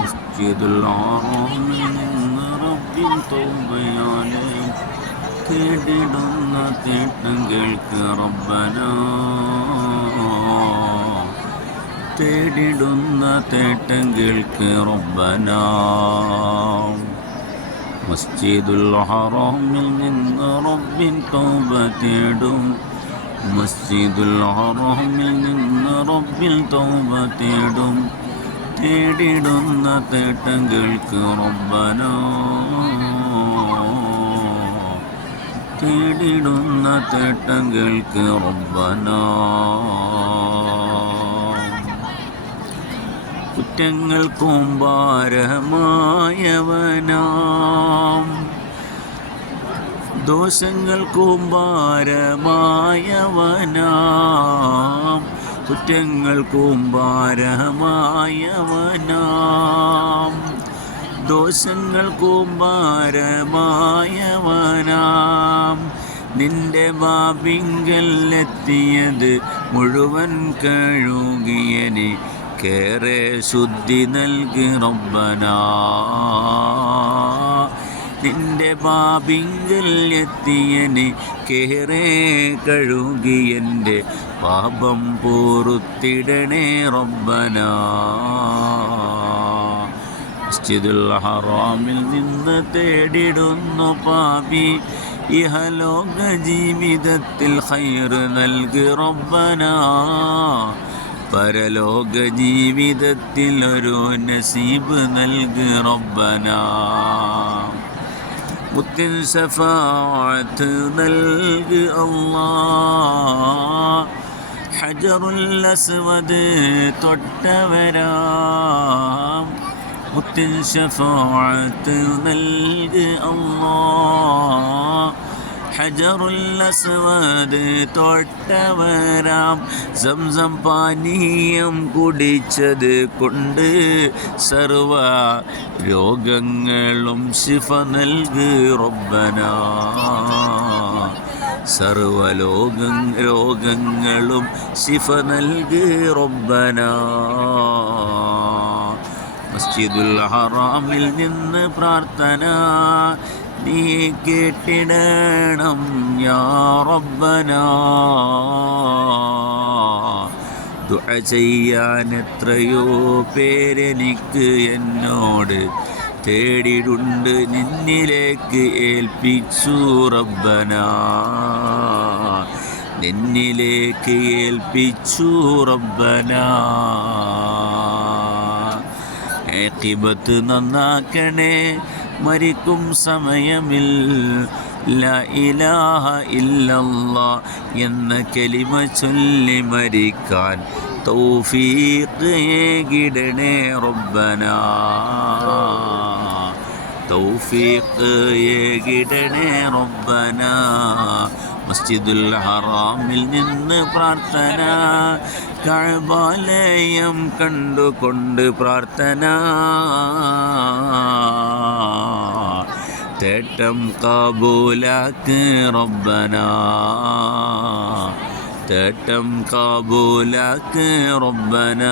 مسجدുൽ ഹറാമിൽ നിന്ന് റബ്ബിൻ തൗബയാലെ തേടിടുന്ന തേട്ടം കേൾക്ക് റബ്ബന. തേടിടുന്ന തേട്ടം കേൾക്ക് റബ്ബന. മസ്ജിദുൽ ഹറാമിൽ നിന്ന് റബ്ബിൻ തൗബ തേടും. മസ്ജിദുൽ ഹറാമിൽ നിന്ന് റബ്ബിൽ തൗബ തേടും. തേടിടുന്ന തേട്ടം കേൾക്ക് റബ്ബന. തേടിടുന്ന തേട്ടം കേൾക്ക് റബ്ബന. കുറ്റങ്ങൾക്കും ഭാരമായവനാം, ദോഷങ്ങൾക്കും ഭാരമായവനാം, കുറ്റങ്ങൾക്കും ഭാരമായവനാം, ദോഷങ്ങൾക്കും ഭാരമായവനാം. നിന്റെ ബാബിങ്കൽ എത്തിയത് മുഴുവൻ കഴുകിയനെ കേറെ ശുദ്ധി നൽകി റബ്ബന. നിന്റെ ബാബിങ്കൽ എത്തിയനെ കേറെ കഴുകിയൻ്റെ പാപം പൊറുത്തിടണേ റബ്ബന. മസ്ജിദുൽ ഹറാമിൽ നിന്ന് തേടിടുന്നു പാപി ഇഹലോക ജീവിതത്തിൽ ഖൈർ നൽകി റബ്ബന. പരലോക ജീവിതത്തിൽ ഒരു നസീബ് നൽകി റബ്ബന. മുത്തിൻ ശഫാഅത്ത് നൽകി അല്ലാഹ്. ഹജറുൽ അസ്വദ് തൊട്ടവരാം. മുത്തിൻ ശഫാഅത്ത് നൽകി അല്ലാഹ്. ഹജറുൽ അസ്വദ് തൊട്ടവരാം. സംസം പാനീയം കുടിച്ചത് കൊണ്ട് സർവ രോഗങ്ങളും ശിഫ നൽകി റബ്ബന. സർവ രോഗങ്ങളും ശിഫ നൽകി റബ്ബന. മസ്ജിദുൽ ഹറാമിൽ നിന്ന് പ്രാർത്ഥന നീ കേട്ടിടണം യാ റബ്ബന. ദുആ ചെയ്യാൻ എത്രയോ പേരെനിക്ക് എന്നോട് തേടിടുണ്ട്, നിന്നിലേക്ക് ഏൽപ്പിച്ചു റബ്ബന. നിന്നിലേക്ക് ഏൽപ്പിച്ചു റബ്ബന. ആഖിബത്ത് നന്നാക്കണേ മരിക്കും സമയമിൽ ലാ ഇലാഹ ഇല്ലല്ലാഹ് എന്ന കലിമ ചൊല്ലി മരിക്കാൻ തൗഫീഖ് ഏകിടണേ റബ്ബന. തൗഫീഖ് ഏകിടണേ റബ്ബന. മസ്ജിദുൽ ഹറാമിൽ നിന്ന് പ്രാർത്ഥന കഅബാലയം കണ്ടുകൊണ്ട് പ്രാർത്ഥന. തേട്ടം കബൂലാക്ക് റബ്ബന. തേട്ടം കബൂലാക്ക് റബ്ബന.